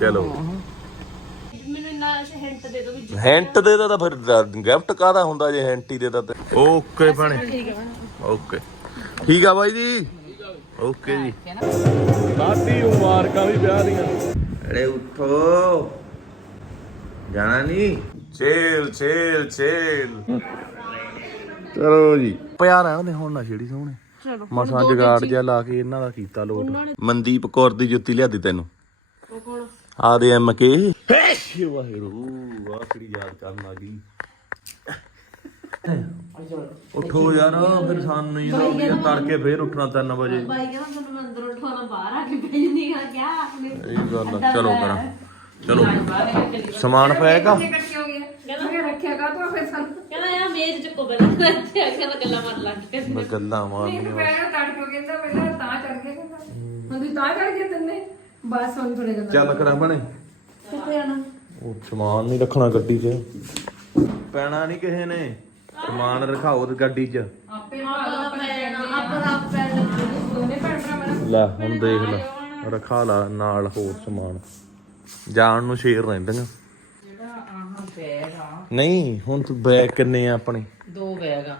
ਚਲੋ। ਮੈਨੂੰ ਇੰਨਾ ਹਿੰਟ ਦੇ ਦਿਓ ਵੀ ਹਿੰਟ ਦੇ ਦਾ ਤਾਂ ਫਿਰ ਗਿਫਟ ਕਾਹਦਾ ਹੁੰਦਾ ਜੇ ਹਿੰਟ ਹੀ ਦੇ ਦਾ ਤੇ। ਓਕੇ ਭੈਣੇ। ਓਕੇ। ਠੀਕ ਆ ਬਾਈ ਜੀ? ਓਕੇ ਜੀ। ਦਾਦੀ ਮੁਬਾਰਕਾਂ ਵੀ ਵਿਆਹ ਦੀਆਂ। ਅਰੇ ਉਠੋ। ਜਾਣਾ ਨਹੀਂ ਛੇਲ ਛੇਲ ਛੇਲ। ਚਲੋ ਜੀ। ਪਿਆ ਰਹਿਣ ਦੇ ਹੁਣ ਨਾ ਛੇੜੀ ਸੋਹਣੇ। ਚਲੋ। ਮਸਾਂ ਜਗਾੜ ਜਿਹਾ ਲਾ ਕੇ ਇਹਨਾਂ ਦਾ ਕੀਤਾ ਲੋਟ। ਮਨਦੀਪ ਕੌਰ ਦੀ ਜੁੱਤੀ ਲਿਆਦੀ ਤੈਨੂੰ। ਕੋਣ ਆ ਦੇ ਐਮ ਕੇ। ਵਾਹਿਗੁਰੂ। ਵਾਹ ਕਿਹੜੀ ਯਾਦ ਕਰਨ ਆ ਗਈ। ਉਠੋ ਯਾਰ ਫਿਰ ਸਾਨੂੰ ਨਹੀਂ ਆਉਂਦੀ ਆ, ਤੜਕੇ ਫੇਰ ਉੱਠਣਾ 3 ਵਜੇ। ਬਾਈ ਕਹਿੰਦਾ ਤੁਹਾਨੂੰ ਮੈਂ ਅੰਦਰ ਉਠਾਉਣਾ ਬਾਹਰ ਆ ਕੇ ਭੇਜਣੀ ਆ ਕਿਆ ਆਪਨੇ ਇਹ ਗੱਲ ਆ, ਚਲੋ ਕਰਾਂ। ਚਲੋ। ਸਮਾਨ ਪੈਕ ਆ? ਕਹਿੰਦਾ ਯਾਰ ਮੇਜ਼ ਚੱਕੋ ਪਹਿਲਾਂ ਇੱਥੇ ਆ ਕੇ ਨਾ ਗੱਲਾਂ ਮਾਰ ਲੱਗ ਗਏ ਮੈਂ ਗੱਲਾਂ ਮਾਰਨੀਆਂ। ਚੱਲ ਕਰਾਂ ਬਣੇ ਕਿੱਥੇ ਆਣਾ ਉਹ ਸਮਾਨ ਨਹੀਂ ਰੱਖਣਾ ਗੱਡੀ 'ਚ। ਪੈਣਾ ਨਹੀਂ ਕਿਸੇ ਨੇ। ਸਮਾਨ ਰਖਾਓ ਤੇ ਗੱਡੀ 'ਚ। ਆਪਣਾ ਪੈਣ ਆਪਣਾ ਪੈਣ ਲੈ ਹੁਣ ਦੇਖ ਲੈ। ਰਖਾ ਲਾ ਨਾਲ ਹੋਰ ਸਮਾਨ। ਜਾਣ ਨੂੰ ਸ਼ੇਰ ਰਹਿੰਦੀਆਂ। ਨਹੀਂ ਹੁਣ ਤੂੰ ਬੈਗ ਕਿੰਨੇ ਆ ਆਪਣੇ? ਦੋ ਬੈਗ ਆ।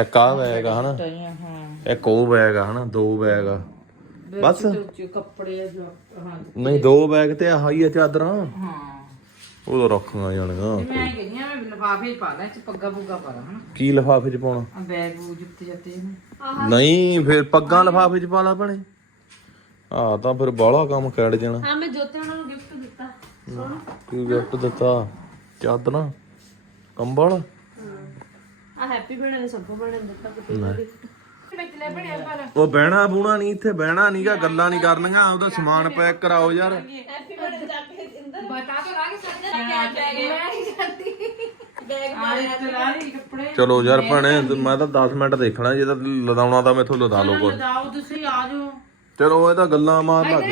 ਇੱਕ ਆ ਬੈਗ ਆ ਹਨਾ? ਹਾਂ। ਇੱਕ ਉਹ ਬੈਗ ਆ ਹਨਾ? ਦੋ ਬੈਗ ਆ। ਬਸ। ਉੱਚੇ ਕੱਪੜੇ ਜੋ ਹਾਂ ਨਹੀਂ ਦੋ ਬੈਗ ਤੇ ਆਹ ਹੀ ਆ ਚਾਦਰਾਂ। ਹਾਂ। ਉਹ ਤਾਂ ਰੱਖੀਆਂ ਜਾਣੀਆਂ। ਮੈਂ ਕਹਿੰਦੀ ਆ ਮੈਂ ਲਿਫਾਫੇ 'ਚ ਪਾ ਦਾਂ ਚ ਪੱਗਾ ਪੁੱਗਾ ਪਾ ਦਾਂ ਹਨਾ। ਕੀ ਲਿਫਾਫੇ 'ਚ ਪਾਉਣਾ? ਆ ਬੈਗ ਬੂਗ ਜੁੱਤੇ ਜੱਤੇ ਨਹੀਂ ਫਿਰ ਪੱਗਾਂ ਲਿਫਾਫੇ 'ਚ ਪਾ ਲਾ ਭਣੇ। ਆ ਤਾਂ ਫਿਰ ਬਾਹਲਾ ਕੰਮ ਕੜ ਜਾਣਾ। ਹਾਂ ਮੈਂ ਜੋਤੇ ਉਹਨਾਂ ਨੂੰ ਗਿਫਟ ਦਿੱਤਾ। ਸੋਹਣਾ ਕੀ ਗਿਫਟ ਦਿੱਤਾ। ਚਾਦਰਾਂ ਕੰਬਲ। ਆ ਹੈਪੀ ਬਰਥਡੇ ਸਭ ਨੂੰ ਉਹ ਬਹਿਣਾ ਬੂਣਾ ਨਹੀਂ ਇੱਥੇ ਬਹਿਣਾ ਨਹੀਂਗਾ ਗੱਲਾਂ ਨਹੀਂ ਕਰਨੀਆਂ ਉਹਦਾ ਸਮਾਨ ਪੈਕ ਕਰਾਓ ਯਾਰ। ਹੈਪੀ ਬਰਥਡੇ ਜਾ ਕੇ ਇੰਦਰ ਬਤਾ ਤਾਂ ਲਾਗੇ ਬੈਗ ਆ ਚਲਾ ਲਈ ਕੱਪੜੇ। ਚਲੋ ਯਾਰ ਭੈਣੇ ਮੈਂ ਤਾਂ 10 ਮਿੰਟ ਦੇਖਣਾ ਜੇ ਤਾਂ ਲਦਾਉਣਾ ਤਾਂ ਮੈਥੋਂ ਲਦਾ ਲਓ ਕੋਈ ਜਾਓ ਤੁਸੀਂ ਆ ਜਾਓ। ਚਲੋ ਇਹ ਤਾਂ ਗੱਲਾਂ ਮਾਰ ਲੱਗ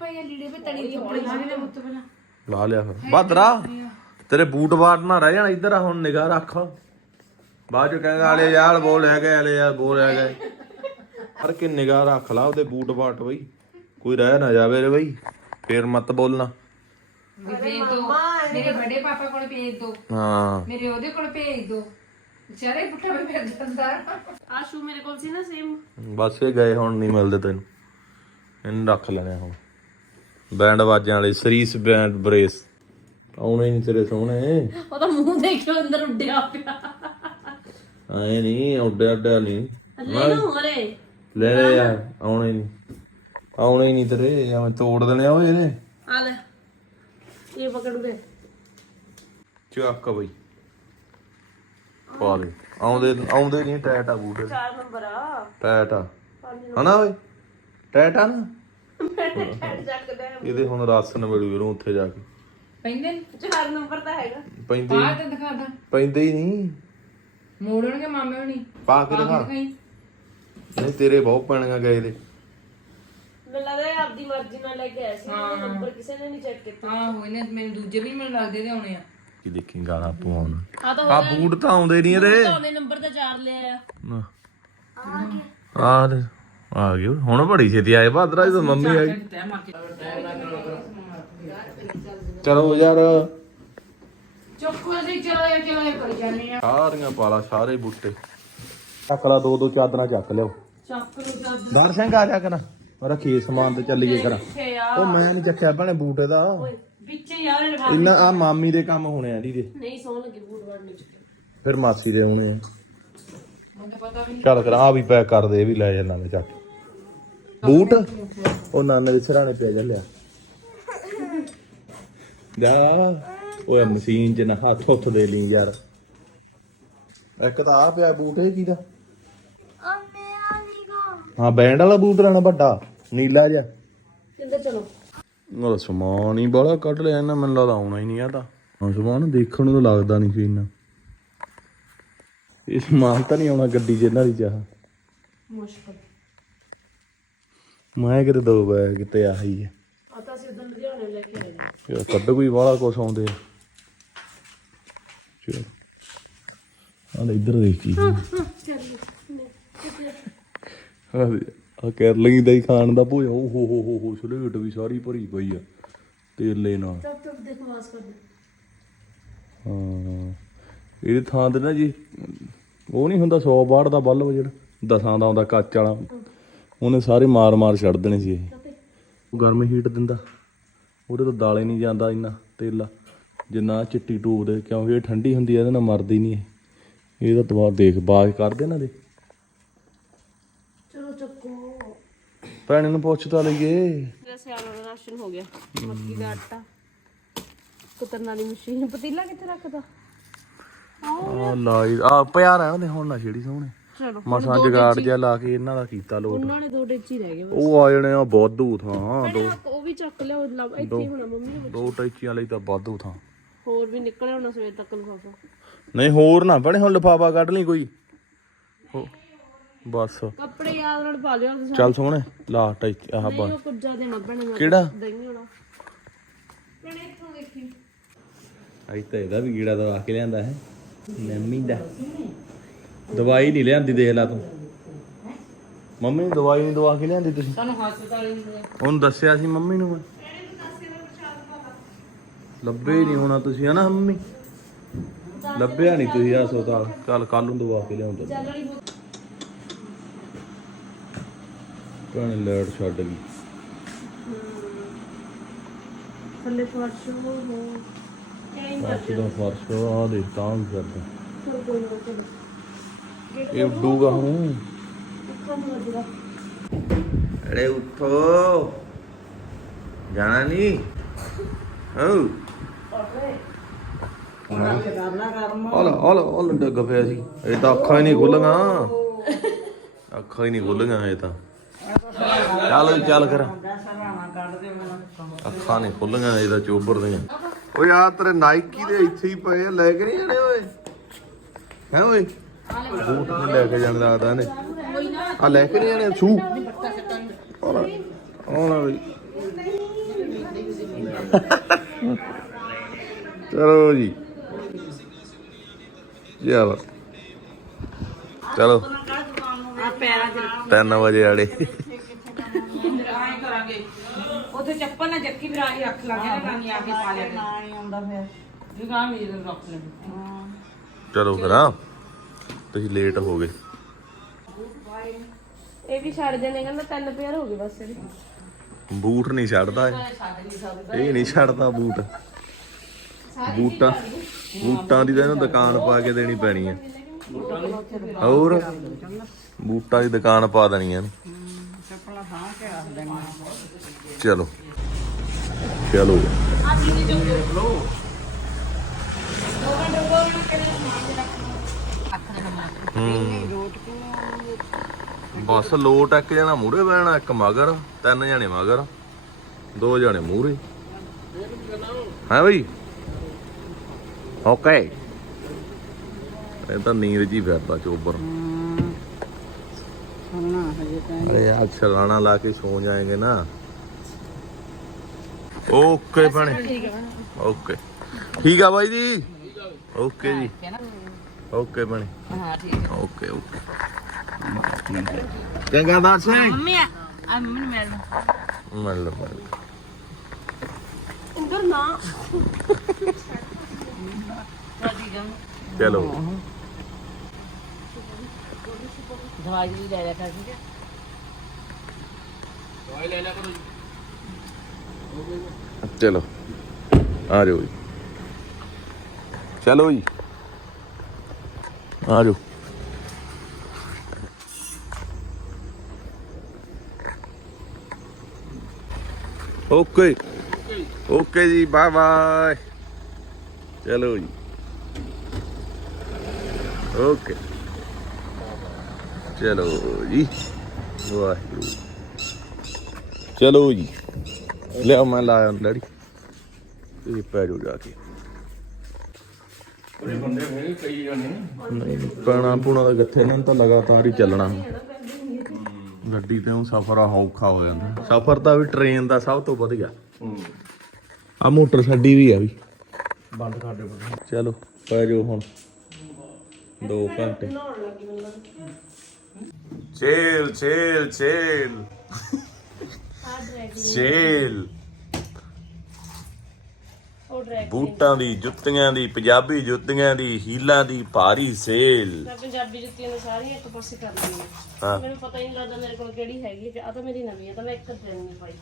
ਪਈਆ ਲੀੜੇ ਤਣੀ ਕੱਪੜੇ ਮੁੱਤ ਪਹਿਲਾਂ। ਲਾ ਲਿਆ ਫਿਰ। ਬਾਦਰਾ ਤੇਰੇ ਬੂਟ ਬਾਟ ਨਾ ਰਹਿ ਜਾਣ ਇੱਧਰ ਆ ਹੁਣ ਨਿਗਾਹ ਰੱਖ। ਬਾਅਦ ਚ ਕਹਿੰਦਾ ਆਲੇ ਯਾਰ ਬੋਲ ਹੈਗੇ ਆਲੇ ਯਾਰ ਬੋਲ ਹੈਗੇ ਪਰ ਕਿ ਨਿਗਾਹ ਰੱਖ ਲਾ ਉਹਦੇ ਬੂਟ ਬਾਟ ਬਈ। ਕੋਈ ਰਹਿ ਨਾ ਜਾਵੇ ਰੇ ਬਈ ਫੇਰ ਮਤ ਬੋਲਣਾ। ਵੀ ਭੇਜ ਦੋ ਮੇਰੇ ਵੱਡੇ ਪਾਪਾ ਕੋਲ ਭੇਜ ਦੋ। ਹਾਂ। ਮੇਰੇ ਉਹਦੇ ਕੋਲ ਭੇਜ ਦੋ। ਵਿਚਾਰੇ ਪੁੱਠਾ ਵੀ ਫਿਰ ਜਾਂਦਾ। ਆ ਸ਼ੂ ਮੇਰੇ ਕੋਲ ਸੀ ਨਾ ਸੇਮ ਬਸ ਇਹ ਗਏ ਹੁਣ ਨਹੀਂ ਮਿਲਦੇ ਤੈਨੂੰ। ਇਹਨੂੰ ਰੱਖ ਲੈਣੇ ਹੁਣ। ਬੈਂਡ ਵਾਜਾਂ ਵਾਲੇ ਸਰੀਸ ਬੈਂਡ ਬ੍ਰੇਸ। ਆਉਣੇ ਨਹੀਂ ਤੇਰੇ ਸੋਹਣੇ। ਉਹਦਾ ਮੂੰਹ ਦੇਖਿਓ ਅੰਦਰ ਉੱਡਿਆ ਪਿਆ। ਆਏ ਨਹੀਂ ਉੱਡਿਆ ਉੱਡਿਆ ਨਹੀਂ ਲੈ ਨਾ ਹੋਰੇ ਲੈ ਲੈ ਯਾਰ ਆਉਣੇ ਨਹੀਂ ਆਉਣੇ ਨਹੀਂ ਤੇਰੇ ਐਵੇਂ ਤੋੜ ਦੇਣੇ ਆ ਓਏ ਇਹਨੇ ਆ ਲੈ। ਇਹ ਪਕੜੂਗੇ ਚੱਕ ਬਈ। ਪਾ ਦੇ। ਆਉਂਦੇ ਆਉਂਦੇ ਨਹੀਂ ਟੈਟ ਆ ਬੂਟ ਚਾਰ ਨੰਬਰ ਆ। ਟੈਟ ਆ। ਹਨਾ ਓਏ? ਟੈਟ ਆ ਨਾ? ਚੱਕਦਾ ਇਹਦੇ ਹੁਣ ਰਸ ਨਾ ਮਿਲੂ ਇਹਨੂੰ ਉੱਥੇ ਜਾ ਕੇ। ਪੈਂਦੇ ਨੀ? ਚਾਰ ਨੰਬਰ ਤਾਂ ਹੈਗਾ। ਪੈਂਦੇ ਬਾਹਰ ਤਾਂ ਦਿਖਾਦਾ ਪੈਂਦੇ ਹੀ ਨਹੀਂ ਮੋੜਨਗੇ ਮਾਮੇ ਹੋਣੀ? ਪਾ ਕੇ ਦਿਖਾ। ਕਹੀਂ ਨਹੀਂ ਤੇਰੇ ਬਹੁਤ ਪੈਣੀਆਂ ਗਏ ਦੇ। ਮੈਨੂੰ ਲੱਗਦਾ ਇਹ ਆਪਦੀ ਮਰਜ਼ੀ ਨਾਲ ਲੈ ਕੇ ਆਇਆ ਸੀ ਨੰਬਰ ਕਿਸੇ ਨੇ ਨਹੀਂ ਚੈੱਕ ਕੀਤਾ। ਆਹੋ ਇਹਨੇ ਮੈਨੂੰ ਦੂਜੇ ਵੀ ਮੈਨੂੰ ਲੱਗਦੇ ਤੇ ਆਉਣੇ ਆ। ਕੀ ਦੇਖੀ ਗਾਲਾਂ ਪਵਾਉਣ ਆ ਤਾਂ ਆ ਬੂਟ ਤਾਂ ਆਉਂਦੇ ਨਹੀਂ ਇਹਦੇ। ਉਹਨੇ ਨੰਬਰ ਤਾਂ ਚਾਰ ਲਿਆ ਆ। ਆ ਦੇ ਆ ਗਏ ਹੁਣ ਬੜੀ ਛੇਤੀ ਆਏ ਬਾਦਰਾ ਜੀ ਮੰਮੀ ਆ ਗਈ ਤੈ ਮਾਰ ਕੇ। ਚਲੋ ਯਾਰ। ਚੁੱਕੋ ਕਰੀ ਜਾਂਦੇ ਆ ਸਾਰੀਆਂ ਪਾਲਾ ਸਾਰੇ ਬੂਟੇ। ਚੱਕ ਲਾ ਦੋ ਦੋ ਚਾਦਰਾਂ ਚੱਕ ਲਿਓ ਚੱਕ ਲੋ ਜਦ ਦਰ ਸਿੰਘ ਆ ਜਾ ਕਰਾਂ ਰੱਖੀਏ ਸਮਾਨ ਤੇ ਚੱਲੀਏ ਕਰਾਂ ਆ। ਉਹ ਮੈਂ ਨਹੀਂ ਚੱਕਿਆ ਭੈਣੇ ਬੂਟ ਯਾਰ ਲਗਾ ਇੰਨਾ ਆ ਮਾਮੀ ਦੇ ਕੰਮ ਹੋਣੇ ਆ ਦੀਦੇ। ਨਹੀਂ ਸੌਣ ਲੱਗੇ ਬੂਟ ਵੜਨੇ ਚ ਫਿਰ ਮਾਸੀ ਦੇ ਹੋਣੇ ਆ। ਮੈਨੂੰ ਪਤਾ ਵੀ ਚੱਲ ਕਰਾਂ ਆ ਵੀ ਪੈਕ ਕਰ ਦੇ ਇਹ ਵੀ ਲੈ ਜਾਣਾ ਮੈਂ ਚੱਕ। ਬੂਟ? ਉਹ ਨਾਨੇ ਦੇ ਸਰਾਣੇ ਪਿਆ ਜਾ ਲਿਆ। ਜਾ। ਓਏ ਮਸ਼ੀਨ 'ਚ ਨਾ ਹੱਥ ਹੁੱਥ ਦੇ ਲਈ ਯਾਰ। ਇੱਕ ਤਾਂ ਆ ਪਿਆ ਬੂਟ ਇਹ ਕਿਹਦਾ ਹਾਂ ਬੈਂਡ ਵਾਲਾ ਬੂਟ ਲੈਣਾ ਵੱਡਾ ਨੀਲਾ ਜਿਹਾ। ਕਿੰਦਰ ਚਲੋ? ਮੇਰਾ ਸਮਾਨ ਹੀ ਬੜਾ ਕੱਢ ਲਿਆ ਇਹਨਾਂ ਮੈਨੂੰ ਲੱਗਦਾ ਆਉਣਾ ਹੀ ਨਹੀਂ ਆ ਤਾਂ। ਹਾਂ ਸਮਾਨ ਦੇਖਣ ਨੂੰ ਤਾਂ ਲੱਗਦਾ ਨਹੀਂ ਸੀ ਇੰਨਾ। ਇਹ ਸਮਾਨ ਤਾਂ ਨਹੀਂ ਆਉਣਾ ਗੱਡੀ 'ਚ ਇਹਨਾਂ ਦੀ ਚਾਹ। ਮੁਸ਼ਕਲ। ਮੈਂ ਕਿਤੇ ਦੋ ਬੈਗ ਕਿਤੇ ਆਹੀ ਹੈ ਆ ਤਾਂ ਅਸੀਂ ਉਦੋਂ ਲੁਧਿਆਣੇ ਲੈ ਕੇ ਆਏ। ਕੱਢ ਕੋਈ ਵਾਲਾ ਕੁਛ ਆਉਂਦੇ ਆ। ਚਲ ਆ ਲੈ ਇੱਧਰ ਦੇਖੀ ਆ ਕਰ ਲਈ ਦਾ ਹੀ ਖਾਣ ਦਾ ਭੋਜਨ ਓ ਹੋ ਹੋ ਹੋ ਹੋ ਸਲੇਟ ਵੀ ਸਾਰੀ ਭਰੀ ਪਈ ਆ ਤੇਲੇ ਨਾਲ ਚੁੱਪ ਚੁੱਪ ਦੇਖ ਆਵਾਜ਼ ਕਰ ਦੇ ਹਾਂ ਇਹਦੇ ਥਾਂ ਤੇ ਨਾ ਜੀ ਉਹ ਨਹੀਂ ਹੁੰਦਾ 100 ਵਾਟ ਦਾ ਬਲਬ ਜਿਹੜਾ ਦਸਾਂ ਦਾ ਆਉਂਦਾ ਕੱਚ ਵਾਲਾ ਉਹਨੇ ਸਾਰੇ ਮਾਰ ਮਾਰ ਛੱਡ ਦੇਣੇ ਸੀ ਇਹ ਉਹ ਗਰਮ ਹੀਟ ਦਿੰਦਾ ਉਹਦੇ ਤੋਂ ਦਾਲੇ ਨਹੀਂ ਜਾਂਦਾ ਇੰਨਾ ਤੇਲਾ ਜਿੰਨਾ ਆਹ ਚਿੱਟੀ ਟੂਬ ਦੇ ਕਿਉਂਕਿ ਇਹ ਠੰਡੀ ਹੁੰਦੀ ਹੈ ਇਹਦੇ ਨਾਲ ਮਰਦੀ ਨਹੀਂ ਇਹ। ਇਹਦਾ ਤਵਾ ਦੇਖ ਬਾਜ ਕਰਦੇ ਨਾ ਦੇ ਚਲੋ ਚੱਕੋ। ਭੈਣ ਨੂੰ ਪੁੱਛ ਤਾਂ ਲਈਏ। ਮੇਰਾ ਸਿਆਣਾ ਦਾ ਰਾਸ਼ਨ ਹੋ ਗਿਆ ਮੱਕੀ ਦਾ ਆਟਾ। ਕੁਤਰਨ ਵਾਲੀ ਮਸ਼ੀਨ ਪਤੀਲਾ ਕਿੱਥੇ ਰੱਖਦਾ? ਆ ਲਾਈ ਆ ਪਿਆ ਰਹਿਣ ਦੇ ਹੁਣ ਨਾ ਛੇੜੀ ਸੋਹਣੇ। ਚਲੋ ਮਸਾਂ ਜਗਾੜ ਜਿਹਾ ਲਾ ਕੇ ਇਹਨਾਂ ਦਾ ਕੀਤਾ ਲੋਟ। ਉਹਨਾਂ ਨੇ ਦੋ ਡੇਚੀ ਰਹਿ ਗਏ। ਉਹ ਆ ਜਾਣੇ ਆ ਵਾਧੂ ਥਾਂ ਦੋ ਉਹ ਵੀ ਚੱਕ ਲਿਓ ਲੱਭ ਇੱਥੇ ਹੀ ਹੋਣਾ ਮੰਮੀ ਨੇ ਦੋ ਟੈਚੀਆਂ ਲਈ ਤਾਂ ਵਾਧੂ ਥਾਂ। ਹੋਰ ਵੀ ਨਿਕਲਿਆ ਹੋਣਾ ਸਵੇਰ ਤੱਕ ਲਫਾਫਾ? ਨਹੀਂ ਹੋਰ ਨਾ ਬਣੇ ਹੁਣ ਲਿਫਾਫਾ ਕੱਢ ਲਈ ਕੋਈ। ਹੋ- ਬਸ। ਕੱਪੜੇ ਯਾਦ ਨਾਲ ਪਾ ਲਿਓ ਤੁਸੀਂ। ਚੱਲ ਸੋਹਣੇ ਲਾ ਟੈਚੀ ਆਹ ਬਸ ਉਹ ਕੁੱਜਾ ਦੇਣਾ ਬਣੇ ਮੈਂ ਕਿਹੜਾ? ਦਹੀਂ ਹੋਣਾ। ਬਣੇ ਇੱਥੋਂ ਦੇਖੀ। ਅੱਜ ਤਾਂ ਇਹਦਾ ਵੀ ਕੀੜਾ ਦਵਾ ਕੇ ਲਿਆਂਦਾ ਹੈ। ਨੰਮੀ ਦਾ। ਦਵਾਈ ਨਹੀਂ ਲਿਆਂਦੀ ਦੇਖ ਲਾ ਤੂੰ। ਮੰਮੀ ਨੂੰ ਦਵਾਈ ਨਹੀਂ ਦਵਾ ਕੇ ਲਿਆਂਦੀ ਤੁਸੀਂ? ਸਾਨੂੰ ਹਸਪਤਾਲ ਉਹਨੂੰ ਦੱਸਿਆ ਸੀ ਮੰਮੀ ਨੂੰ ਮੈਂ। ਲੱਭੇ ਹੀ ਨਹੀਂ ਹੋਣਾ ਤੁਸੀਂ ਹਨਾ ਮੰਮੀ? ਲੱਭਿਆ ਨਹੀਂ ਤੁਸੀਂ ਹਸਪਤਾਲ। ਚੱਲ ਕੱਲ ਨੂੰ ਦਵਾ ਕੇ ਲਿਆਉਂਦਾ। ਚੱਲ ਵਾਲੀ ਬੋਤਲ ਭੈਣੇ ਲੈਟ ਛੱਡ ਗਈ। ਥੱਲੇ ਫਰਸ਼ ਹੋ ਹੋ ਕਈ ਬਸ ਦਾ ਫਰਸ਼ ਆ ਦੇਖ ਤਾਂ ਵੀ ਕਰਦਾ। ਇਹ ਉੱਡੂਗਾ ਹੁਣ। ਅਰੇ ਉੱਠੋ। ਜਾਣਾ ਨਹੀਂ? ਹੋ ਹਲ ਹਲ ਹਲ ਡੱਗ ਪਿਆ ਸੀ। ਇਹ ਤਾਂ ਅੱਖਾਂ ਹੀ ਨਹੀਂ ਖੁੱਲੀਆਂ। ਅੱਖਾਂ ਹੀ ਨਹੀਂ ਖੁੱਲੀਆਂ ਇਹ ਤਾਂ। ਚੱਲ ਚੱਲ ਕਰ ਅੱਖਾਂ ਨਹੀਂ ਖੁੱਲੀਆਂ ਇਹ ਤਾਂ ਚੋਬਰ ਦੀਆਂ। ਓਏ ਆ ਤੇਰੇ ਨਾਈਕੀ ਦੇ ਇੱਥੇ ਹੀ ਪਏ ਲੈ ਕੇ ਨਹੀਂ ਜਾਣੇ ਓਏ? ਹੈ ਓਏ? ਬੂਟ ਨਹੀਂ ਲੈ ਕੇ ਜਾਣ ਲੱਗਦਾ ਨੇ ਆ ਲੈ ਕੇ ਨਹੀਂ ਜਾਣੇ, ਸ਼ੂ। ਆਲਾ ਆਲਾ ਬਈ। ਚਲੋ ਜੀ। ਚਲੋ। ਚਲੋ। ਆ ਪੈਰਾਂ 'ਚ 3 ਵਜੇ ਵਾਲੇ। ਉੱਥੇ ਚੱਪਲ ਨਾ ਜੱਕੀ ਵੀ ਰਾਹੀ ਰੱਖ ਲਾਂਗੇ ਨਾ ਨਾਨੀ ਆ ਕੇ ਪਾ ਲਿਆ ਨਾ ਨਹੀਂ ਆਉਂਦਾ ਫਿਰ ਜਗਾ ਮੇਰੇ ਰੱਖ ਲੈ ਚਲੋ ਕਰਾਂ ਤੁਸੀਂ ਲੇਟ ਹੋ ਗਏ। ਇਹ ਵੀ ਛੱਡ ਦੇਣੇ ਕਹਿੰਦਾ ਤਿੰਨ ਪੇਅਰ ਹੋ ਗਏ ਬਸ ਇਹਦੇ। ਬੂਟ ਨਹੀਂ ਛੱਡਦਾ ਇਹ। ਇਹ ਨਹੀਂ ਛੱਡਦਾ ਬੂਟ। ਬੂਟਾਂ ਬੂਟਾਂ ਦੀ ਤਾਂ ਇਹਨੂੰ ਦੁਕਾਨ ਪਾ ਕੇ ਦੇਣੀ ਪੈਣੀ ਹੈ। ਹੋਰ? ਬੂਟਾਂ ਦੀ ਦੁਕਾਨ ਪਾ ਦੇਣੀ ਹੈ ਇਹਨੂੰ। ਚਲੋ। ਚਲੋ। ਬਸ ਲੋਟ ਇੱਕ ਜਣਾ ਮੂਰੇ ਬਹਿਣਾ ਇੱਕ ਮਗਰ ਤਿੰਨ ਜਣੇ ਮਗਰ ਦੋ ਜਣੇ ਮੂਰੇ ਹੈ ਬਈ? ਓਕੇ ਇਹ ਤਾਂ ਨੀਂਦ ਜੀ ਫਿਰਦਾ ਚੋਬਰ। ਅਰੇ ਯਾਰ ਛਲਾਣਾ ਲਾ ਕੇ ਸੌ ਜਾਏਂਗੇ ਨਾ। ਓਕੇ ਬਣੇ ਠੀਕ ਹੈ ਓਕੇ ਠੀਕ ਆ ਬਾਈ ਜੀ? ਓਕੇ ਜੀ। ਓਕੇ ਬਣੇ ਹਾਂ ਠੀਕ ਓਕੇ ਓਕੇ ਚੰਗਾ ਦਾਸ। ਸਿੰਘ ਮੰਮੀ ਆ ਆ ਮੰਮੀ ਨੂੰ ਮਿਲ ਮਿਲ ਲਓ, ਮਿਲ। ਇੰਦਰ ਨਾ। ਚਲੋ। ਦਵਾਈ ਵੀ ਲੈ ਲਿਆ ਕਰ ਠੀਕ ਹੈ ਚਲੋ ਆ ਜਾਓ ਜੀ। ਚਲੋ ਜੀ। ਆ ਜਾਓ। ਓਕੇ। ਓਕੇ ਜੀ ਬਾਏ ਬਾਏ ਚਲੋ ਜੀ। ਓਕੇ ਚਲੋ ਜੀ। ਵਾਹਿਗੁਰੂ। ਚਲੋ ਜੀ। ਲਿਆ ਮੈਂ ਲਾਇਆ ਲੜੀ ਇਹ ਪੈ ਜਾਓ ਜਾ ਕੇ। ਨਹੀਂ ਪਾਣਾ ਪੂਣਾ ਦਾ ਗੱਥੇ ਇਹਨਾਂ ਨੂੰ ਤਾਂ ਲਗਾਤਾਰ ਹੀ ਚੱਲਣਾ। ਗੱਡੀ ਤੇ ਉਹ ਸਫ਼ਰ ਆ ਔਖਾ ਹੋ ਜਾਂਦਾ। ਸਫ਼ਰ ਤਾਂ ਵੀ ਟ੍ਰੇਨ ਦਾ ਸਭ ਤੋਂ ਵਧੀਆ। ਆ ਮੋਟਰ ਛੱਡੀ ਵੀ ਆ ਵੀ। ਬੰਦ ਕਰ ਦੇ ਚਲੋ ਪੈ ਜਾਓ ਹੁਣ। 2 ਘੰਟੇ। ਚੇਲ ਚੇਲ ਚੇਲ ਚੇਲ ਉਹ ਡਰੈਗ ਬੂਟਾਂ ਦੀ ਜੁੱਤੀਆਂ ਦੀ ਪੰਜਾਬੀ ਜੁੱਤੀਆਂ ਦੀ ਹੀਲਾਂ ਦੀ ਭਾਰੀ ਸੇਲ। ਮੈਂ ਪੰਜਾਬੀ ਜੁੱਤੀਆਂ ਨੂੰ ਸਾਰੀਆਂ ਇੱਕ ਪਾਸੇ ਕਰ ਲਈਆਂ ਹਾਂ। ਮੈਨੂੰ ਪਤਾ ਹੀ ਨਹੀਂ ਲੱਗਦਾ ਮੇਰੇ ਕੋਲ ਕਿਹੜੀ ਹੈਗੀ ਹੈ ਆ ਤਾਂ ਮੇਰੀ ਨਵੀਂ ਹੈ ਤਾਂ ਮੈਂ ਇੱਕ ਦਿਨ ਨਹੀਂ ਪਾਈ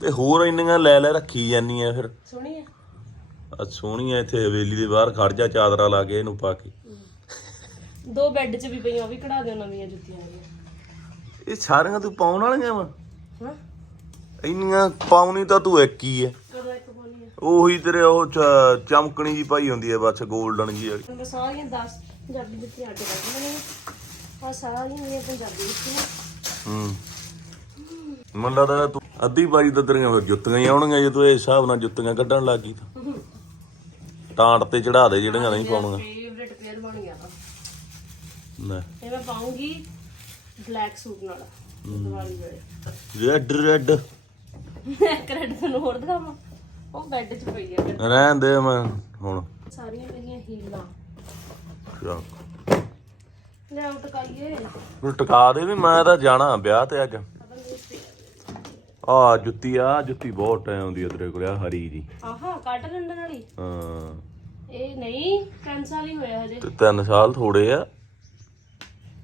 ਤੇ ਹੋਰ ਇੰਨੀਆਂ ਲੈ ਲੈ ਰੱਖੀ ਜਾਂਦੀਆਂ ਫਿਰ। ਸੋਹਣੀ ਆ ਸੋਹਣੀਆਂ ਇੱਥੇ ਹਵੇਲੀ ਦੇ ਬਾਹਰ ਖੜ ਜਾ ਚਾਦਰਾ ਲਾ ਕੇ ਇਹਨੂੰ ਪਾ ਕੇ। ਦੋ ਬੈੱਡ 'ਚ ਵੀ ਪਈਆਂ ਉਹ ਵੀ ਕਢਾ ਦਿਓ ਨਵੀਆਂ ਜੁੱਤੀਆਂ ਦੀਆਂ ਇਹ ਸਾਰੀਆਂ ਤੂੰ ਪਾਉਣ ਵਾਲੀਆਂ ਵਾ? ਹਾਂ? ਇੰਨੀਆਂ ਪਾਉਣੀ ਤਾਂ ਤੂੰ ਇੱਕ ਹੀ ਐ। ਕਦੋਂ ਇੱਕ ਪਾਉਣੀ ਹੈ ਉਹੀ ਤੇਰੇ ਉਹ ਚ- ਚਮਕਣੀ ਜੀ ਪਾਈ ਹੁੰਦੀ ਐ ਬਸ 골ਡਨ ਜੀ ਵਾਲੀ ਸਾਰੀਆਂ 10 ਪੰਜਾਬੀ ਜੁੱਤੀਆਂ ਅੱਡ ਕਰ ਦਿੰਦੀ ਆ ਸਾਰੀਆਂ ਮੇਰੀਆਂ ਪੰਜਾਬੀ ਜੁੱਤੀਆਂ। ਹੂੰ। ਮੈਨੂੰ ਲੱਗਦਾ ਤੂੰ ਅੱਧੀ ਵਾਰੀ ਤਾਂ ਤੇਰੀਆਂ ਫਿਰ ਜੁੱਤੀਆਂ ਹੀ ਆਉਣਗੀਆਂ ਜੇ ਤੂੰ ਇਹ ਹਿਸਾਬ ਨਾਲ ਜੁੱਤੀਆਂ ਕੱਢਣ ਲੱਗ ਗਈ ਤਾਂ। ਟਾਂਟ ਤੇ ਚੜਾ ਦੇ ਜਿਹੜੀਆਂ ਨਹੀਂ ਪਾਉਣੀਆਂ ਫੇਵਰੇਟ ਪੇਅਰ ਬਣ ਗਿਆ ਵਾ ਲੈ। ਇਹ ਮੈਂ ਪਾਉਂਗੀ ਬਲੈਕ ਸੂਟ ਨਾਲ ਦੀਵਾਲੀ ਵੇਲੇ। ਰੈੱਡ ਰੈੱਡ ਇੱਕ ਰੈਡ ਤੁਹਾਨੂੰ ਹੋਰ ਦਿਖਾਵਾਂ? ਉਹ ਬੈੱਡ 'ਚ ਪਈ ਹੈ ਰਹਿਣ ਦੇ ਮੈਂ ਹੁਣ। ਸਾਰੀਆਂ ਮੇਰੀਆਂ ਹੀਲਾਂ। ਚੱਲ। ਲੈ ਆਉਟ ਕਾਈਏ ਮੈਨੂੰ ਟਿਕਾ ਦੇ ਵੀ ਮੈਂ ਤਾਂ ਜਾਣਾ ਵਿਆਹ ਤੇ ਅੱਜ। ਆ ਜੁੱਤੀ ਆ ਜੁੱਤੀ ਬਹੁਤ ਟਾਈਮ ਆਉਂਦੀ ਆ ਤੇਰੇ ਕੋਲ ਆ ਹਰੀ ਜੀ। ਆਹਾ ਕੱਟ ਲੰਡਨ ਵਾਲੀ ਹਾਂ। ਇਹ ਨਹੀਂ ਕੈਂਸਲ ਹੀ ਹੋਇਆ ਹਜੇ। ਤੇ ਤਿੰਨ ਸਾਲ ਥੋੜੇ ਆ।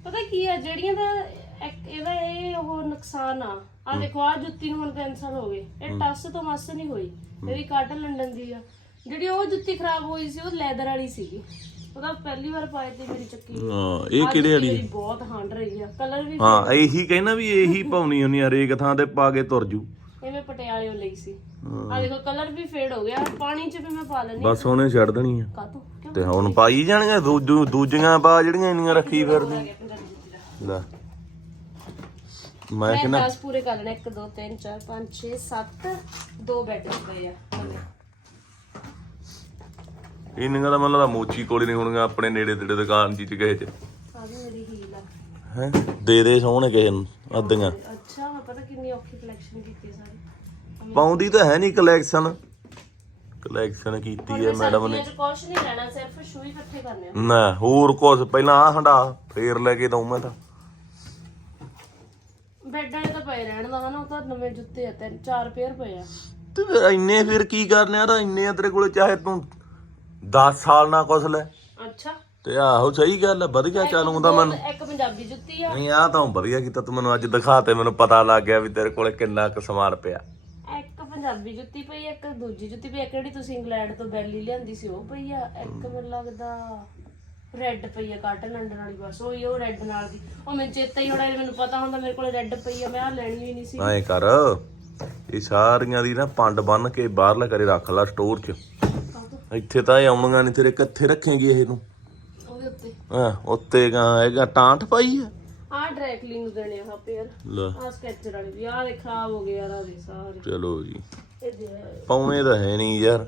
ਪਤਾ ਕੀ ਆ ਜਿਹੜੀਆਂ ਦਾ ਇੱਕ- ਇਹਦਾ ਇਹ ਉਹ ਨੁਕਸਾਨ ਆ। ਆ ਦੇਖੋ ਆ ਜੁੱਤੀ ਨੂੰ ਹੁਣ ਕੈਂਸਲ ਹੋ ਗਏ। ਇਹ ਟੱਸ ਤੋਂ ਮਸ ਨਹੀਂ ਹੋਈ। ਮੇਰੀ ਕਾਟਨ ਲੰਡਨ ਦੀ ਆ। ਜਿਹੜੀ ਉਹ ਜੁੱਤੀ ਖਰਾਬ ਹੋਈ ਸੀ ਉਹ ਲੈਦਰ ਵਾਲੀ ਸੀਗੀ। ਉਹਦਾ ਪਹਿਲੀ ਵਾਰ ਪਾਏ ਤੇ ਮੇਰੀ ਚੱਕੀ। ਹਾਂ ਇਹ ਕਿਹੜੇ ਵਾਲੀ? ਮੇਰੀ ਬਹੁਤ ਹੰਡ ਰਹੀ ਆ। ਕਲਰ ਵੀ ਹਾਂ ਇਹੀ ਕਹਿਣਾ ਵੀ ਇਹੀ ਪਾਉਣੀ ਹੁੰਦੀ ਆ ਹਰੇਕ ਥਾਂ ਤੇ ਪਾ ਕੇ ਤੁਰ ਜੂ। ਇਹ ਮੈਂ ਪਟਿਆਲੇ ਲਈ ਸੀ। ਆ ਦੇਖੋ ਕਲਰ ਵੀ ਫੇਡ ਹੋ ਗਿਆ। ਪਾਣੀ 'ਚ ਵੀ ਮੈਂ ਪਾ ਲੈਣੀ ਬਸ ਉਹਨੇ ਛੱਡ ਦੇਣੀ ਆ। ਕਾਤੋਂ ਕਿਉਂ? ਤੇ ਹੁਣ ਪਾਈ ਜਾਣੀਆਂ ਦੂਜੂ ਦੂਜੀਆਂ ਪਾ ਜਿਹੜੀਆਂ ਇੰਨੀਆਂ ਰੱਖੀ ਫਿਰਦੀ। ਲੈ। ਮੈਂ ਮੈਂ ਕਹਿੰਦਾ 10 ਪੂਰੇ ਕਰ ਲੈਣੇ 1 2 3 4 5 6 7 ਦੋ ਬੈੱਡ ਪਏ ਆ। ਇੰਨੀਆਂ ਦਾ ਮਤਲਬ ਮੋਚੀ ਕੋਲੇ ਨਹੀਂ ਹੋਣਗੀਆਂ ਆਪਣੇ ਨੇੜੇ ਤੇੜੇ ਦੁਕਾਨ ਜੀ ਚ ਕਿਸੇ ਚ। ਆ ਵੀ ਮੇਰੀ ਹੀਲ ਆ। ਹੈ? ਦੇ ਦੇ ਸੋਹਣੇ ਕਿਸੇ ਨੂੰ ਅੱਧੀਆਂ। ਅੱਛਾ ਮੈਂ ਪਤਾ ਕਿੰਨੀ ਔਖੀ ਕਲੈਕਸ਼ਨ ਕੀਤੀ ਸਾਰੀ। ਪਾਉਂਦੀ ਤਾਂ ਹੈ ਨਹੀਂ ਕਲੈਕਸ਼ਨ ਕਲੈਕਸ਼ਨ ਕੀਤੀ ਹੈ ਮੈਡਮ ਨੇ। ਕੁਛ ਨਹੀਂ ਲੈਣਾ ਸਿਰਫ ਸ਼ੂ ਹੀ ਇਕੱਠੇ ਕਰਨੇ ਆ। ਨਾ ਹੋਰ ਕੁਝ ਪਹਿਲਾਂ ਆ ਹੰਡਾ ਫੇਰ ਲੈ ਕੇ ਦਊਂ ਮੈਂ ਤਾਂ। ਬੈੱਡਾਂ 'ਤੇ ਤਾਂ ਪਏ ਰਹਿਣ ਦਾ ਹਨਾ ਉਹ ਤਾਂ ਨਵੇਂ ਜੁੱਤੇ ਆ ਤਿੰਨ ਚਾਰ ਪੇਅਰ ਪਏ ਆ। ਤੇ ਫਿਰ ਇੰਨੇ ਫਿਰ ਕੀ ਕਰਨੇ ਆ ਤਾਂ ਇੰਨੇ ਆ ਤੇਰੇ ਕੋਲੇ ਚਾਹੇ ਤੂੰ 10 ਸਾਲ ਨਾ ਕੁਛ ਲੈ। ਅੱਛਾ। ਤੇ ਆਹੋ ਸਹੀ ਗੱਲ ਹੈ ਵਧੀਆ ਚੱਲੂਗਾ ਮੈਨੂੰ। ਇੱਕ ਪੰਜਾਬੀ ਜੁੱਤੀ ਆ। ਨਹੀਂ ਆ ਤਾਂ ਵਧੀਆ ਕੀਤਾ ਤੂੰ ਮੈਨੂੰ ਅੱਜ ਦਿਖਾ ਤੇ ਮੈਨੂੰ ਪਤਾ ਲੱਗ ਗਿਆ ਵੀ ਤੇਰੇ ਕੋਲੇ ਕਿੰਨਾ ਕੁ ਸਮਾਨ ਪਿਆ। ਇੱਕ ਪੰਜਾਬੀ ਜੁੱਤੀ ਪਈ ਆ, ਇੱਕ ਦੂਜੀ ਜੁੱਤੀ ਪਈ ਆ, ਇੱਕ ਜਿਹੜੀ ਤੁਸੀਂ ਇੰਗਲੈਂਡ ਤੋਂ ਬੈਲੀ ਲਿਆਂਦੀ ਸੀ ਉਹ ਪਈ ਆ। ਇੱਕ ਮੈਨੂੰ ਲੱਗਦਾ ਰੈੱਡ ਪਈ ਆ ਕਾਟਨ ਲੰਡਨ ਵਾਲੀ ਬਸ ਉਹੀ ਉਹ ਰੈੱਡ ਨਾਲ ਦੀ। ਉਹ ਮੈਨੂੰ ਚੇਤਾ ਹੀ ਹੋਣਾ ਮੈਨੂੰ ਪਤਾ ਹੁੰਦਾ ਮੇਰੇ ਕੋਲ ਰੈੱਡ ਪਈ ਆ ਮੈਂ ਆ ਲੈਣੀ ਵੀ ਨਹੀਂ ਸੀ। ਐਂ ਕਰ ਇਹ ਸਾਰੀਆਂ ਦੀ ਨਾ ਪੰਡ ਬੰਨ ਕੇ ਬਾਹਰਲਾ ਕਰੇ ਰੱਖ ਲੈ ਸਟੋਰ 'ਚ? ਇੱਥੇ ਤਾਂ ਇਹ ਆਉਣੀਆਂ ਨਹੀਂ ਤੇਰੇ ਕਿੱਥੇ ਰੱਖੇਂਗੀ ਇਹ ਨੂੰ ਉਹਦੇ ਉੱਤੇ। ਹਾਂ ਉੱਤੇ ਗਾ ਹੈਗਾ ਟਾਂਟ ਪਾਈ ਆ? ਡਰਾਈ ਕਲੀਨ ਨੂੰ ਦੇਣੇ ਆ ਪੇਅਰ ਆਹ ਸਕੈਚਰ ਵਾਲੀ ਵੀ ਆਹ ਦੇ ਖਰਾਬ ਹੋ ਗਏ ਯਾਰ ਆਹ ਦੇ ਸਾਰੇ। ਚਲੋ ਜੀ। ਪਾਉਣੇ ਤਾਂ ਹੈ ਨਹੀਂ ਯਾਰ।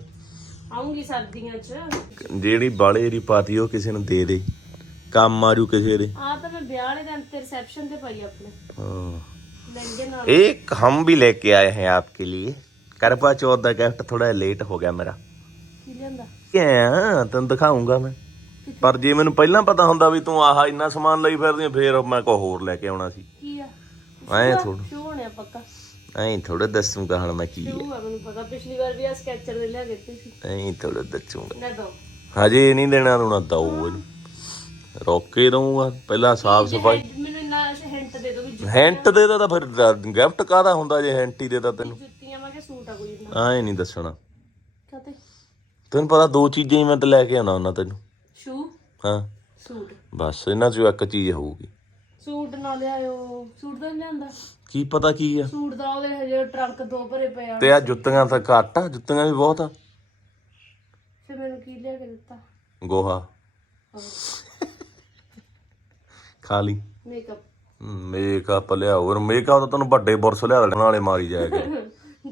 ਆਉਂਗੀ ਸਰਦੀਆਂ 'ਚ ਜਿਹੜੀ ਬਾਲੇ ਦੀ ਪਾਤੀ ਉਹ ਕਿਸੇ ਨੂੰ ਦੇ ਦੇ ਕੰਮ ਆਜੂ ਕਿਸੇ ਦੇ ਆਹ ਤਾਂ ਮੈਂ ਵਿਆਹ ਵਾਲੇ ਦਿਨ ਤੇ ਰਿਸੈਪਸ਼ਨ ਤੇ ਪਾਈ ਆਪਣੇ ਹਾਂ ਲਹਿੰਗੇ ਨਾਲ एक हम भी लेके आए हैं आपके लिए करवा चौथ का गिफ्ट थोड़ा लेट हो गया मेरा ਕੀ ਲਿਆਂਦਾ ਕਿਆ ਤੈਨੂੰ ਦਿਖਾਉਂਗਾ ਮੈਂ ਪਰ ਜੇ ਮੈਨੂੰ ਪਹਿਲਾਂ ਪਤਾ ਹੁੰਦਾ ਵੀ ਤੂੰ ਆਹ ਇੰਨਾ ਸਮਾਨ ਲਈ ਫਿਰਦੀ ਆਂ, ਫੇਰ ਮੈਂ ਕੋ ਹੋਰ ਲੈ ਕੇ ਆਉਣਾ ਸੀ ਕੀ ਆ ਐਂ ਥੋੜਾ ਸ਼ੂ ਹੋਣਿਆ ਪੱਕਾ ਐਂ ਥੋੜਾ ਦੱਸੂਗਾ ਹੁਣ ਮੈਂ ਕੀ ਹੈ ਆ। ਮੈਨੂੰ ਪਤਾ ਪਿਛਲੀ ਵਾਰ ਵੀ ਆ ਸਕੈਚਰ ਦੇ ਲਿਆ ਦਿੱਤੇ ਸੀ। ਐਂ ਥੋੜਾ ਦੱਸੂਗਾ ਨਾ ਦੋ। ਹਜੇ ਨਹੀਂ ਦੇਣਾ ਰੋਣਾ ਦਊ ਇਹਨੂੰ ਰੋਕੇ ਦਊਗਾ ਪਹਿਲਾਂ ਸਾਫ਼ ਸਫ਼ਾਈ। ਮੈਨੂੰ ਇੰਨਾ ਹਿੰਟ ਦੇ ਦੋ ਵੀ ਹੈਂਟ ਦੇ ਦਾ ਤਾਂ ਫਿਰ ਗਿਫਟ ਕਾਹਦਾ ਹੁੰਦਾ ਜੇ ਹੈਂਟ ਹੀ ਦੇ ਦਾ ਤੈਨੂੰ? ਜੁੱਤੀਆਂ ਮੈਂ ਕਿ ਸੂਟ ਆ ਕੋਈ ਇੰਨਾ ਐਂ ਨਹੀਂ ਦੱਸਣਾ। ਕਹਤੇ? ਤੈਨੂੰ ਪਤਾ ਦੋ ਚੀਜ਼ਾਂ ਹੀ ਮੈਂ ਤਾਂ ਲੈ ਕੇ ਆਉਣਾ ਉਹਨਾਂ ਤੈਨੂੰ। ਸ਼ੂ? ਹਾਂ। ਸੂਟ। ਬਸ ਇਹਨਾਂ ਚੋਂ ਇੱਕ ਚੀਜ਼ ਹੋਊਗੀ। ਸੂਟ ਨਾ ਲਿਆਇਓ। ਸੂਟ ਦਾ ਨੀ ਲਿਆਂਦਾ। ਕੀ ਪਤਾ ਕੀ ਆ। ਸੂਟ ਦਾ ਉਹਦੇ ਹਜੇ ਟਰੰਕ ਦੋ ਭਰੇ ਪਏ ਆ। ਤੇ ਆ ਜੁੱਤੀਆਂ ਤਾਂ ਘੱਟ ਆ ਜੁੱਤੀਆਂ ਵੀ ਬਹੁਤ ਆ। ਫਿਰ ਮੈਨੂੰ ਕੀ ਲਿਆ ਕੇ ਦਿੱਤਾ? ਗੋਹਾ। ਖਾ ਲਈ ਮੇਕਅਪ। ਮੇਕਅਪ ਲਿਆ ਹੋਰ ਮੇਕਅਪ ਤਾਂ ਤੈਨੂੰ ਵੱਡੇ ਬੁਰਸ ਲਿਆ ਦੇਣ ਵਾਲੇ ਮਾਰੀ ਜਾਏਗਾ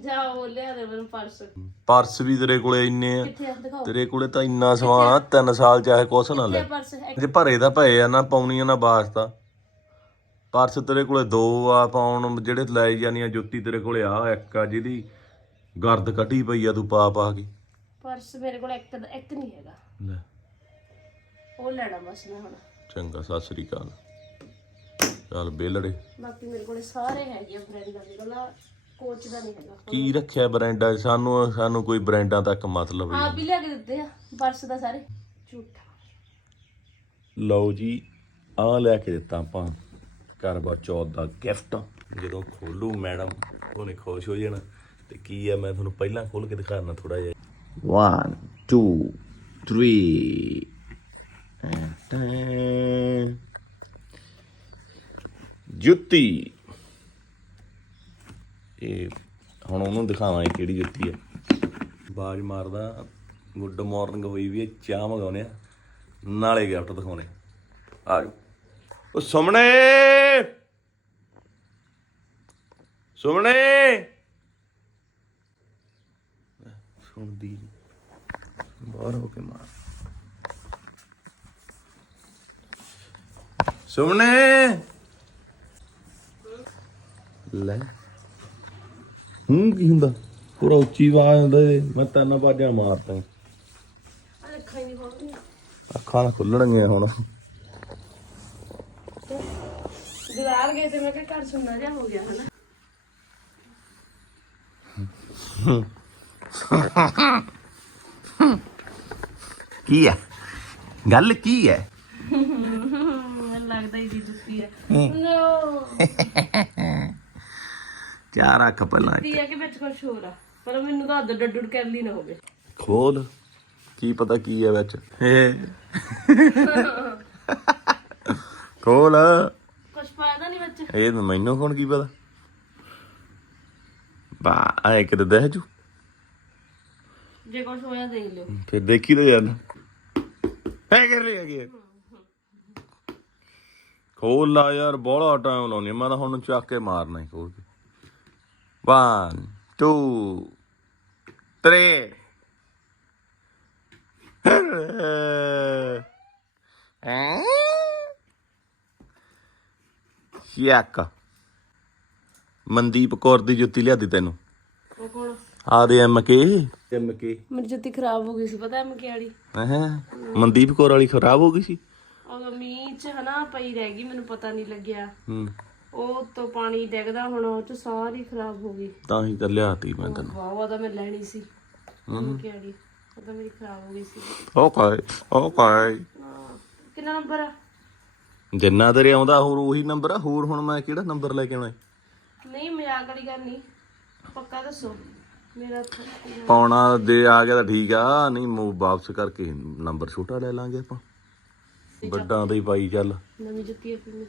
ਜਾ ਉਹ ਲਿਆ ਦੇ ਮੈਨੂੰ ਪਰਸ। ਪਰਸ ਵੀ ਤੇਰੇ ਕੋਲੇ ਇੰਨੇ ਆ। ਕਿੱਥੇ ਆ? ਦਿਖਾਓ। ਤੇਰੇ ਕੋਲੇ ਤਾਂ ਇੰਨਾ ਸਮਾਨ ਆ ਤਿੰਨ ਸਾਲ ਚਾਹੇ ਕੁਛ ਨਾ ਲੈ। ਇਹ ਪਰਸ? ਹੈ ਜੇ ਭਰੇ ਤਾਂ ਪਏ ਆ ਨਾ ਪਾਉਣੀਆਂ ਨਾ ਵਾਸਤਾ ਪਰਸ ਤੇਰੇ ਕੋਲੇ ਦੋ ਆ ਪਾਉਣ ਜਿਹੜੇ ਲੈ ਜਾਨੀਆਂ ਜੁੱਤੀ ਤੇਰੇ ਕੋਲੇ ਆ ਇੱਕ ਆ ਜਿਹਦੀ ਗਰਦ ਕੱਢੀ ਪਈ ਆ ਤੂੰ ਪਾ ਪਾ ਕੇ। ਪਰਸ ਮੇਰੇ ਕੋਲ ਇੱਕ ਇੱਕ ਨਹੀਂ ਹੈਗਾ। ਲੈ। ਉਹ ਲੈਣਾ ਬਸ ਮੈਂ ਹੁਣ। ਚੰਗਾ ਸਤਿ ਸ੍ਰੀ ਅਕਾਲ। ਚੱਲ ਬੇਲੜੇ। ਬਾਕੀ ਮੇਰੇ ਕੋਲ ਸਾਰੇ ਹੈਗੇ ਆ ਫਰੈਂਡਾਂ ਦੇ ਕੋਲ ਆਹ ਕੋਚ ਦਾ ਨਹੀਂ ਹੈਗਾ। ਕੀ ਰੱਖਿਆ ਬ੍ਰਾਂਡਾਂ 'ਚ? ਸਾਨੂੰ ਸਾਨੂੰ ਕੋਈ ਬ੍ਰਾਂਡਾਂ ਤੱਕ ਮਤਲਬ ਹੀ ਆਪ ਵੀ ਲਿਆ ਕੇ ਦਿੱਤੇ ਆ ਪਰਸ ਦਾ ਸਾਰੇ। ਝੂਠਾ। ਲਓ ਜੀ ਆ ਲੈ ਕੇ ਦਿੱਤਾ ਆਪਾਂ। ਕਰਵਾ ਚੌਥ ਦਾ ਗਿਫਟ ਜਦੋਂ ਖੋਲੂ ਮੈਡਮ ਉਹਨੇ ਖੁਸ਼ ਹੋ ਜਾਣਾ। ਤੇ ਕੀ ਆ ਮੈਂ ਤੁਹਾਨੂੰ ਪਹਿਲਾਂ ਖੋਲ ਕੇ ਦਿਖਾਣਾ ਥੋੜਾ ਜਿਹਾ। 1 2 3 ਜੁੱਤੀ। ਇਹ ਹੁਣ ਉਹਨੂੰ ਦਿਖਾਵਾਂ ਇਹ ਕਿਹੜੀ ਜੁੱਤੀ ਹੈ ਬਾਜ ਮਾਰਦਾ ਗੁੱਡ ਮਾਰਨਿੰਗ ਹੋਈ ਵੀ ਹੈ, ਚਾਹ ਮੰਗਾਉਨੇ ਆ ਨਾਲੇ ਗਿਫਟ ਦਿਖਾਉਣੇ ਆ। ਜਾਓ। ਉਹ ਸੁਮਣੇ ਸੁਮਣੇ ਸੁਣਦੀ। ਬਾਹਰ ਹੋ ਕੇ ਮਾਰ। ਸੁਮਣੇ ਲੈ। ਹੂੰ ਕੀ ਹੁੰਦਾ? ਪੂਰਾ ਉੱਚੀ ਆਵਾਜ਼ ਹੁੰਦਾ। ਮੈਂ ਤੈਨੂੰ ਬਾਜਾਂ ਮਾਰਦਾ ਆ ਅੱਖਾਂ ਹੀ ਨਹੀਂ ਅੱਖਾਂ ਨਾ ਖੁੱਲਣਗੀਆਂ ਹੁਣ। ਦੀਵਾਰ ਗਏ ਤੇ ਮੈਂ ਕਿਹਾ ਘਰ ਸੁਣਨਾ ਜਾ ਹੋ ਗਿਆ ਹਨਾ। ਕੀ ਹੈ ਗੱਲ ਕੀ ਹੈ ਲੱਗਦਾ ਹੀ ਦੀ ਜੁੱਤੀ ਹੈ। ਨੋ ਚਾਰ ਅੱਖ ਪਹਿਲਾਂ ਤੀ ਹੈ ਕਿ ਵਿੱਚ ਕੁਝ ਹੋਰ ਆ? ਪਰ ਮੈਨੂੰ ਤਾਂ ਅੱਧ ਡੱਡੁੜ ਕਰ ਲਈ ਨਾ ਹੋਵੇ। ਖੋਲ। ਕੀ ਪਤਾ ਕੀ ਹੈ ਵਿੱਚ। ਖੋਲ। ਕੁਝ ਪਾਇਆ ਤਾਂ ਨਹੀਂ ਵਿੱਚ। ਇਹ ਮੈਨੂੰ ਹੁਣ ਕੀ ਪਤਾ? ਬਾ ਆਏ ਕਿਤੇ ਦੇਖ ਜੂ। ਜੇ ਕੁਝ ਹੋਇਆ ਦੇਖ ਲਿਓ। ਫਿਰ ਦੇਖੀ ਤਾਂ ਯਾਰ ਹੈ ਕਰ ਰਹੀ ਹੈਗੀ ਹੈ। ਖੋਲ ਲਾ ਯਾਰ ਬੋਲਾ ਟਾਈਮ ਲਾਉਣੀ ਮੈਂ ਤਾਂ ਹੁਣ ਚੱਕ ਕੇ ਮਾਰਨਾ ਹੀ ਖੋਲ ਕੇ। 1 2 3 ਯਾਕ ਮਨਦੀਪ ਕੌਰ ਦੀ ਜੁੱਤੀ ਲਿਆਦੀ ਤੈਨੂੰ? ਉਹ ਕੋਣ? ਆ ਦੇ ਐਮ ਕੇ। M K. ਮੇਰੀ ਜੁੱਤੀ ਖਰਾਬ ਹੋ ਗਈ ਸੀ ਪਤਾ ਮੈਂ ਕਿਹੜੀ ਹੈਂ? ਮਨਦੀਪ ਕੌਰ ਵਾਲੀ ਖਰਾਬ ਹੋ ਗਈ ਸੀ? ਉਹ ਮੀਂਹ ਚ ਹਨਾ ਪਈ ਰਹਿ ਗਈ ਮੈਨੂੰ ਪਤਾ ਨਹੀਂ ਲੱਗਿਆ। ਹੂੰ। ਉਹ ਤੋਂ ਪਾਣੀ ਡਿੱਗਦਾ ਹੁਣ ਉਹ ਚ ਸਾਰੀ ਖਰਾਬ ਹੋ ਗਈ। ਤਾਂ ਹੀ ਤਾਂ ਲਿਆਤੀ ਮੈਂ ਤੈਨੂੰ। ਵਾਹ ਉਹ ਤਾਂ ਮੈਂ ਲੈਣੀ ਸੀ ਮੈਂ ਕਿਹੜੀ ਉਹ ਤਾਂ ਮੇਰੀ ਖਰਾਬ ਹੋ ਗਈ ਸੀ। ਓਕੇ ਓਕੇ ਹਾਂ। ਕਿੰਨਾ ਨੰਬਰ ਆ? ਜਿੰਨਾ ਤੇਰੇ ਆਉਂਦਾ ਹੋਰ ਉਹੀ ਨੰਬਰ ਆ? ਹੋਰ ਹੁਣ ਮੈਂ ਕਿਹੜਾ ਨੰਬਰ ਲੈ ਕੇ ਆਉਣਾ? ਨਹੀਂ ਮਜ਼ਾਕ ਵਾਲੀ ਗੱਲ ਨਹੀਂ। ਪੱਕਾ ਦੱਸੋ ਮੇਰਾ ਪਾਉਣਾ ਦੇ ਆ ਗਿਆ ਤਾਂ ਠੀਕ ਆ। ਨਹੀਂ ਮੂਵ ਵਾਪਸ ਕਰਕੇ ਨੰਬਰ ਛੋਟਾ ਲੈ ਲਾਂਗੇ ਆਪਾਂ। ਵੱਡਾਂ ਦਾ ਹੀ ਪਾਈ ਚੱਲ। ਨਵੀਂ ਜੁੱਤੀ ਆ ਫਿਰ ਮੇਰੀ।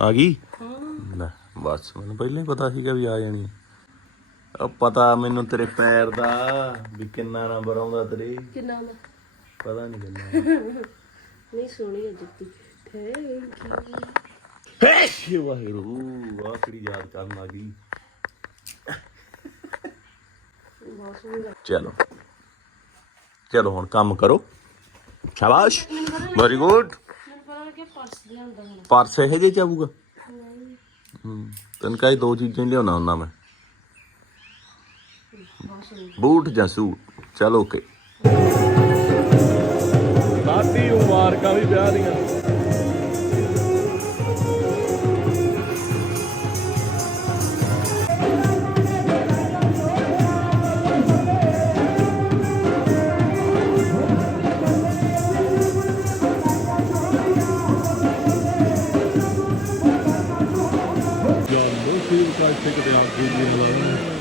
ਆ ਗਈ? ਹਾਂ। ਲੈ ਬਸ ਮੈਨੂੰ ਪਹਿਲਾਂ ਹੀ ਪਤਾ ਸੀਗਾ ਵੀ ਆ ਜਾਣੀ ਆ। ਉਹ ਪਤਾ ਮੈਨੂੰ ਤੇਰੇ ਪੈਰ ਦਾ ਵੀ ਕਿੰਨਾ ਨੰਬਰ ਆਉਂਦਾ ਤੇਰੇ। ਕਿੰਨਾ ਮੈਂ ਪਤਾ ਨਹੀਂ ਕਿੰਨਾ। ਨਹੀਂ ਸੋਹਣੀ ਜੁੱਤੀ। ਥੈਂਕ ਯੂ ਹੇ ਸ਼ਿਵਾਹਿਰੂ ਆਖਰੀ ਯਾਦ ਕਰਨ ਆ ਗਈ। ਚਲੋ। ਚਲੋ ਹੁਣ ਕੰਮ ਕਰੋ। ਸ਼ਾਬਾਸ਼। ਵੈਰੀ ਗੁੱਡ ਪਰਸ ਇਹ ਜੇ ਚਾਹੂਗਾ ਨਹੀਂ ਹੂੰ ਤੈਨੂੰ ਕਾਹੀ ਦੋ ਚੀਜ਼ਾਂ ਹੀ ਲਿਆਉਣਾ ਹੁੰਦਾ ਮੈਂ। ਬੂਟ ਜਾਂ ਸੂਟ? ਚਲੋ ਓਕੇ ਦਾਦੀ ਮੁਬਾਰਕਾਂ ਵੀ ਵਿਆਹ ਦੀਆਂ। ਜਾਨੋ ਫਿਰ ਕਾਇ ਤੇ ਕਿਤੇ ਆ